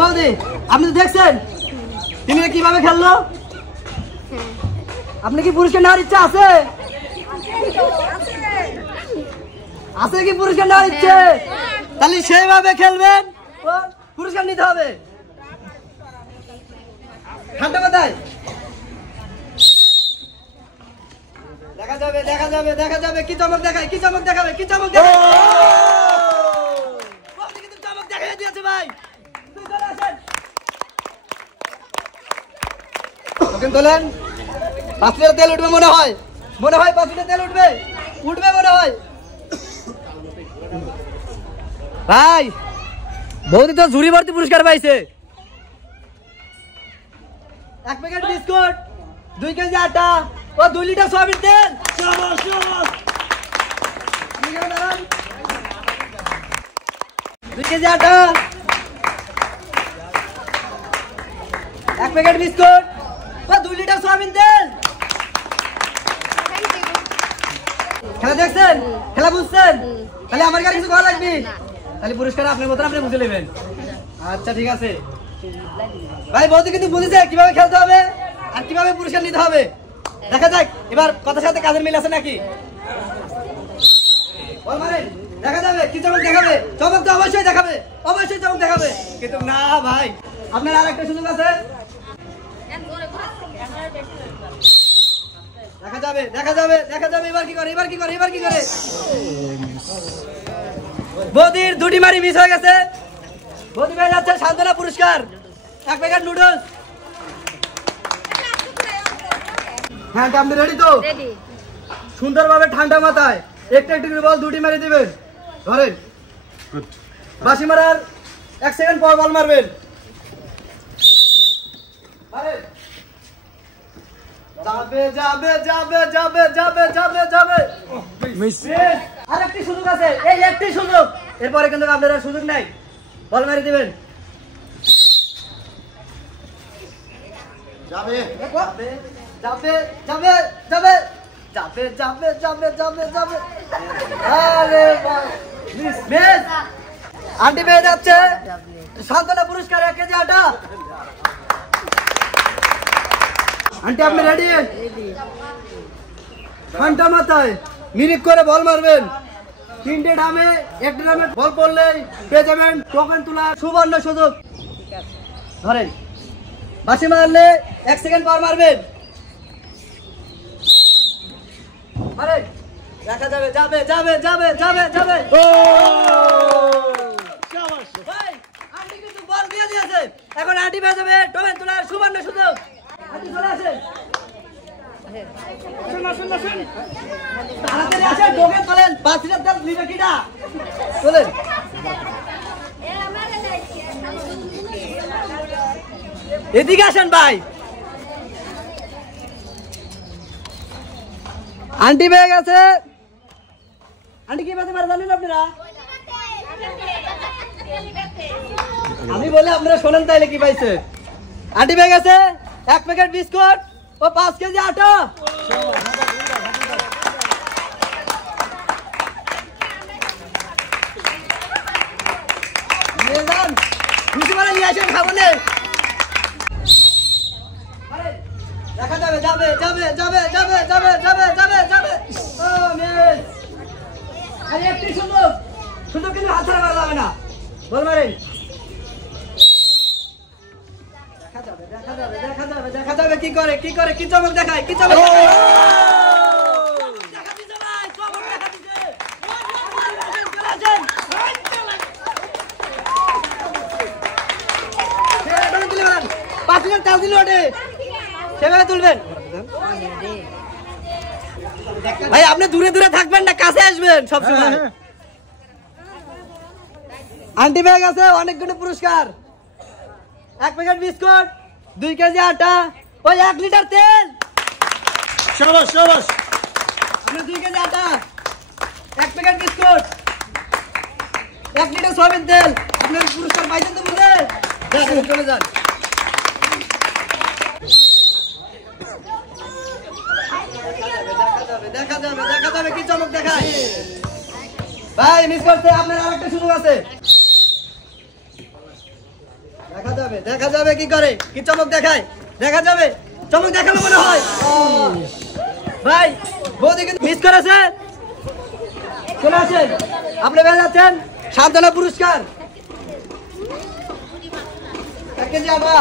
বৌদি আপনি তো দেখছেন তিনি কিভাবে খেললো? আপনি কি পুরস্কার নেওয়ার ইচ্ছা আছে? আছে কি পুরস্কার নেওয়ার ইচ্ছে? তাহলে সেইভাবে খেলবেন, পুরস্কার নিতে হবে। ঠান্ডা কোথায়? দেখা যাবে দেখা যাবে দেখা যাবে কি চমক দেখায়, কি চমক দেখাবে, কি চমক দেখাবে। কিন্তু চমক দেখাই দিয়েছে ভাই। চলে আসেন ওখানে তোলেন। 5 লিটার তেল উঠবে মনে হয়, মনে হয় 5 লিটার তেল উঠবে, উঠবে মনে হয়। ভাই বৌদি তো ঝুড়ি ভর্তি পুরস্কার পাইছে। 1 প্যাকেট বিস্কুট, 2 কেজি আটা ও 2 লিটার সয়াবিন তেল। 2 কেজি আটা, 1 প্যাকেট বিস্কুট ও 2 লিটার সয়াবিন তেল। খেলা দেখছেন, খেলা বুঝছেন? তাহলে আমার কাছে কিছু করা লাগবে, তাহলে পুরস্কার আপনার মতন আপনি বুঝে নেবেন। আচ্ছা ঠিক আছে ভাই, বৌদি কিন্তু বুঝেছে কিভাবে খেলতে হবে আর কিভাবে পুরস্কার নিতে হবে। দেখা যাক এবার কথার সাথে কাজের মিল আছে নাকি। বল মারেন, দেখা যাবে কি চমক দেখাবে। চমক তো অবশ্যই দেখাবে, অবশ্যই চমক দেখাবে। কিন্তু না ভাই, আপনার আর একটা সুযোগ আছে। দেখা যাবে দেখা যাবে দেখা যাবে এবার কি করে, এবার কি করে, এবার কি করে। বৌদির 2টি মারি মিস হয়ে গেছে। বৌদি পেয়ে যাচ্ছে সান্ত্বনা পুরস্কার, 1 প্যাকেট নুডলস। হ্যাঁ আপনি রেডি তো? সুন্দরভাবে ঠান্ডা মাথায় একটা একটু করে বল 2টি মারি দিবেন। ধরেন, বাসি মারার 1 সেকেন্ড পর বল মারবেন। যাবে যাবে যাবে যাবে যাবে যাবে যাবে। আরেকটি সুযোগ আছে, এই একটি সুযোগ, এরপরে কিন্তু আপনার আর সুযোগ নাই। বল মারি দিবেন। যাবে যাবে যাবে যাবে যাবে যাবে যাবে যাবে যাবে যাবে। আরে মিস মিস আন্টি পেয়ে যাচ্ছে সান্ত্বনা পুরস্কার 1 কেজি আটা। আন্টি আপনি রেডি? ঠান্ডা মাথায় মিনিট করে বল মারবেন। 3টে ডামে 1 ডামে বল পড়লে পেয়ে যাবেন টোকেন তোলার সুবর্ণ সুযোগ। ধরেন, বাসি মারলে 1 সেকেন্ড পর মারবেন। মারেন, দেখা যাবে যাবে যাবে যাবে যাবে যাবে। ও শাবাশ ভাই, আন্টি কিন্তু বল দিয়ে দিয়েছে। এখন আন্টি পেয়ে যাবে টোকেন তোলার সুবর্ণ সুযোগ। আন্টি চলে আসেন, আসুন আসুন আসুন, তাড়াতাড়ি আসেন, টোকেন তোলেন। 5 লিটার তেল নিবে কিনা, চলেন। এদিকে আসেন ভাই। আন্টি পেয়ে গেছে। আন্টি কি পেতে পারে জানেন আপনারা? আমি বলে আপনারা শোনেন তাইলে কি পাইছে। আন্টি পেয়ে গেছে 1 প্যাকেট বিস্কুট ও 5 কেজি আটা। দেখা যাবে যাবে যাবে যাবে যাবে যাবে যাবে যাবে যাবে। ও মিস, আরে একটি সুযোগ, সুযোগ কিন্তু হাত ছাড়া যাবে না। বল মারেন, দেখা যাবে দেখা যাবে দেখা যাবে দেখা যাবে কি করে, কি করে, কি চমক দেখায়, কি চমক দেখায়। দেখা দিছে ভাই, চমক দেখা দিছে। চলে আসেন, চলে আসেন। 5 লিটার তেল দিল ওঠে, সেভাবে তুলবেন। ভাই আপনি দূরে দূরে থাকবেন না, কাছে আসবেন সবসময়। আন্টি পেয়ে গেছে অনেকগুলো পুরস্কার, 1 প্যাকেট বিস্কুট, 2 কেজি আটা, ওই 1 লিটার তেল। শাবাশ শাবাশ। আপনি 2 কেজি আটা, 1 প্যাকেট বিস্কুট, 1 লিটার সয়াবিন তেল। আপনার পুরস্কার পাইছেন তো বুঝে? চলে যান। দেখা যাবে দেখা যাবে কি চমক দেখায়। ভাই মিস করতে আপনার আরেকটা সুযোগ আছে। দেখা যাবে কি করে, কি চমক দেখায়, দেখা যাবে, চমক দেখালো মনে হয়। ভাই বৌদি কিন্তু মিস করেছে, চলে আসেন, আপনি পেয়ে যাচ্ছেন সান্ত্বনা পুরস্কার 1 কেজি আটা।